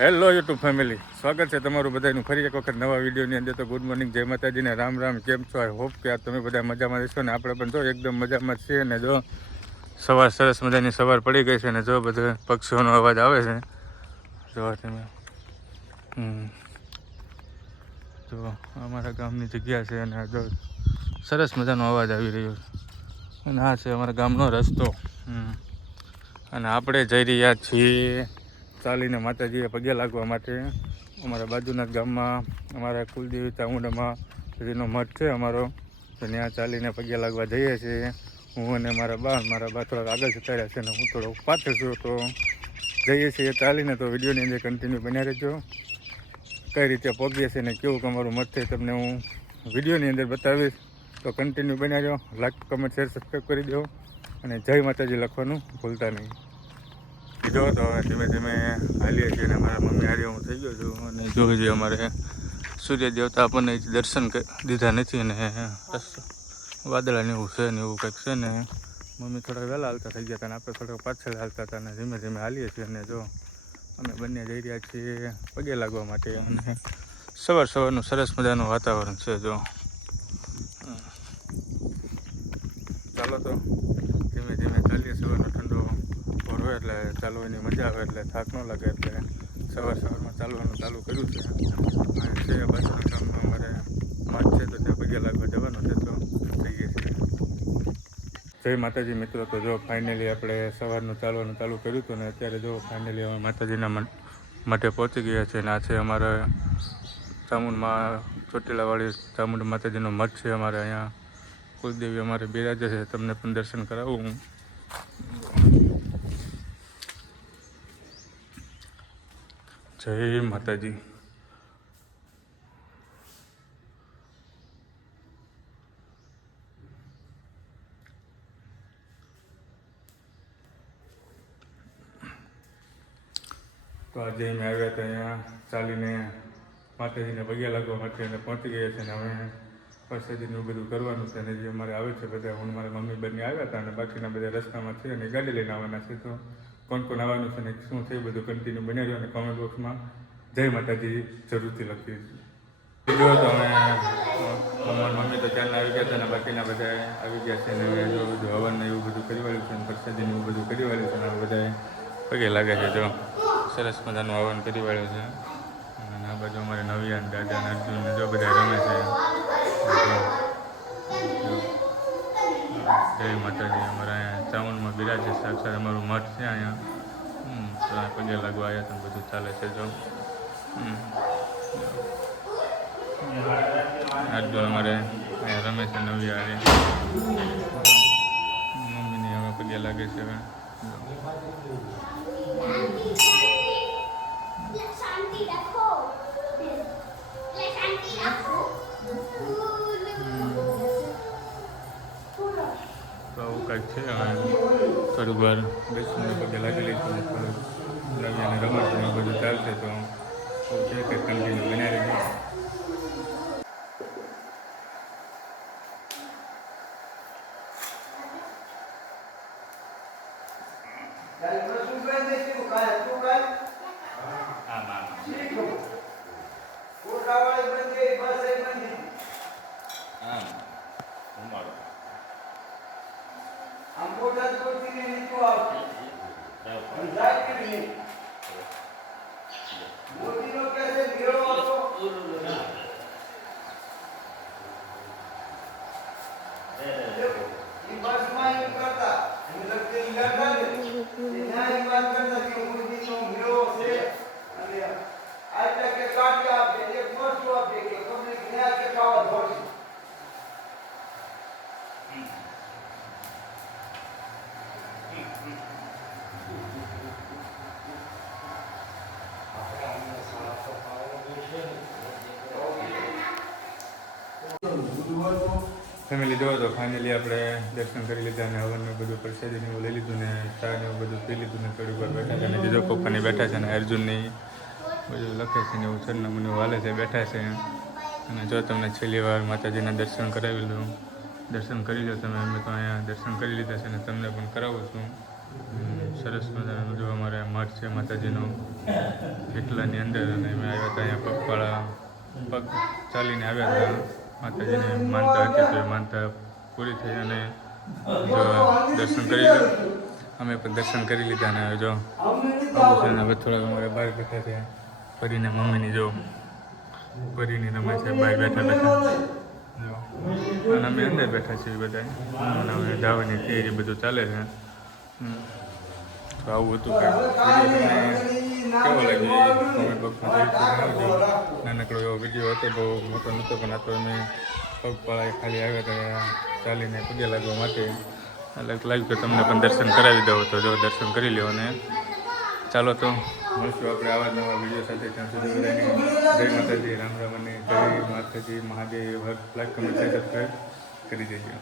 Hello YouTube family સ્વાગત છે તમારું બધાનું ફરી એક વખત નવા વિડીયોની અંદર તો ગુડ મોર્નિંગ જય માતાજીને રામ રામ. કેમ છો? આઈ હોપ કે આ તમે બધા મજામાં રહેશો ને આપણે પણ જો એકદમ મજામાં છીએ ને જો સવાર સરસ મજાની સવાર પડી ગઈ છે ને જો બધા પક્ષીઓનો અવાજ આવે છે. જો તમે. જો અમારા ગામની જગ્યા છે અને જો સરસ મજાનો અવાજ આવી રહ્યો છે. અને આ છે અમારા ગામનો રસ્તો. અને આપણે જઈ રહ્યા છીએ ચાલીને માતાજીએ પગે લાગવા માટે અમારા બાજુના ગામમાં, અમારા કુલદેવી ચામુંડામાં જેનો મઠ છે અમારો, તો ત્યાં ચાલીને પગે લાગવા જઈએ છીએ. હું અને મારા બા મારા બા થોડાક આગળ જતા રહ્યા છે અને હું થોડો પાછળ છું, તો જઈએ છીએ ચાલીને, તો વિડીયોની અંદર કન્ટિન્યુ બન્યા રહેજો. કઈ રીતે પગીએ છે ને કેવું અમારું મઠ છે તમને હું વિડીયોની અંદર બતાવીશ. તો કન્ટિન્યુ બન્યા રહ્યો. લાઈક કમેન્ટ શેર સબસ્ક્રાઈબ કરી દો. અને જય માતાજી લખવાનું ભૂલતા નહીં. કીધો તો ધીમે ધીમે હાલીએ છીએ અને મારા મમ્મી હારે હું થઈ ગયો છું અને જો હજી અમારે સૂર્ય દેવતા આપણને દર્શન દીધા નથી અને વાદળાને એવું છે ને એવું કંઈક છે ને મમ્મી થોડા વહેલા હાલતા થઈ ગયા હતા અને આપણે થોડાક પાછળ હાલતા હતા અને ધીમે ધીમે હાલીએ છીએ અને જો અમે બંને જઈ રહ્યા છીએ પગે લાગવા માટે અને સવાર સવારનું સરસ મજાનું વાતાવરણ છે જો. ચાલો તો ધીમે ધીમે ચાલીએ સવારનો ઠંડો પહોર હોય એટલે ચાલવાની મજા આવે એટલે થાક ન લાગે એટલે સવાર સવારમાં ચાલવાનું ચાલુ કર્યું છે. અને છે બસના કામમાં અમારે મઠ છે તો ત્યાં પગે લાગવા જવાનું છે તો જઈએ છીએ જય માતાજી મિત્રો, તો જો ફાઇનલી આપણે સવારનું ચાલવાનું ચાલુ કર્યું હતું ને અત્યારે જો ફાઇનલી અમે માતાજીના માટે પહોંચી ગયા છે અને આ છે અમારે ચામુંડમાં ચોટીલાવાળી ચામુંડ માતાજીનો મઠ છે અમારે અહીંયા. કુલદેવી અમારે બિરાજે છે, તમને પણ દર્શન કરાવું હું. જય માતાજી. તો આજે અમે આવ્યા હતા અહીંયા ચાલીને માતાજીને પગ્યા લાગવા માટે અને પહોંચી ગયા છે અને હવે પ્રસાદીનું બધું કરવાનું છે અને જે અમારે આવે છે બધા, હું મારા મમ્મી બંને આવ્યા હતા અને બાકીના બધા રસ્તામાં છે અને ગાડી લઈને આવવાના છે. તો કોણ કોણ આવવાનું છે ને શું થયું બધું કન્ટિન્યુ બની રહ્યું અને કોમેન્ટ બોક્સમાં જય માતાજી જરૂરથી લખી જો તો અમે મમ્મી તો ચાલના આવી ગયા હતા અને બાકીના બધા આવી ગયા છે ને બધું હવન એવું બધું કરી વાળ્યું છે અને પ્રસાદીને એવું બધું કરી વાળ્યું છે અને બધા પગે લાગે છે જો. સરસ મજાનું હવન કરી વાળ્યું છે. અને આ બાજુ અમારે નવિયાન દાદા અર્જુન જો બધા રમે છે. જય માતાજી, અમારા અહીંયા ચાવણમાં બિરાજે સાક્ષાત અમારું મઠ છે અહીંયા. પગે લાગવા આવ્યા તમે બધું ચાલે છે જો. અર્જુન અમારે અહીંયા રમે છે નવી હારે. મમ્મીની હવે પગે લાગે છે હવે. છે. થોડીક વાર બેસીને પગે લાગી લઈશું ને થોડુંક રમત બધું ચાલશે તો એવું છે કે કન્ટિન્યુ બનાવી રહેજો ફેમિલી જોવો તો ફાઇનલી આપણે દર્શન કરી લીધા અને હવનનું બધું પ્રસાદીને એવું લઈ લીધું ને ચા ને એવું બધું પી લીધું ને થોડીક વાર બેઠા છે અને જીજો પપ્પાની બેઠા છે અને અર્જુનની બધું લખે છે ને એવું સરનામું ને એવું હાલે છે, બેઠા છે. અને જો તમને છેલ્લી વાર માતાજીના દર્શન કરાવી લઉં દર્શન કરી લો તમે, અમે તો અહીંયા દર્શન કરી લીધા છે અને તમને પણ કરાવું છું. સરસ મજાનું જો અમારે મઠ છે માતાજીનો, એટલાની અંદર અને અમે આવ્યા હતા અહીંયા પગપાળા, પગ ચાલીને આવ્યા હતા. માતાજીને માનતા હતી તો માનતા પૂરી થઈ અને જો દર્શન કરી લીધા અમે પણ દર્શન કરી લીધા ને જો આવું હવે થોડા અમારે બહાર બેઠા છે પરીને મમ્મીની જો પરીની રમે છે બહાર બેઠા બેઠા. જો. અને અમે અંદર બેઠા છીએ બધા. હવે જવાની તૈયારી બધું ચાલે છે. તો આવું હતું કંઈક કેવો લાગ્યો કોમેન્ટ બોક્સમાં નાનકડો એવો વીડિયો હતો બહુ મોટો નહોતો પણ આ તો અમે પગપાળાએ ખાલી આવ્યા હતા ચાલીને પગે લાગવા માટે. એટલે લાગ્યું કે તમને પણ દર્શન કરાવી દઉં તો જો દર્શન કરી લ્યો અને ચાલો તો મળશું આપણે આવા નવા વીડિયો સાથે. ત્યાં સુધી જય માતાજી રામ રામ અને જય માતાજી મહાદેવ. લાઈક કમેન્ટ સબસ્ક્રાઈબ કરી દેજો.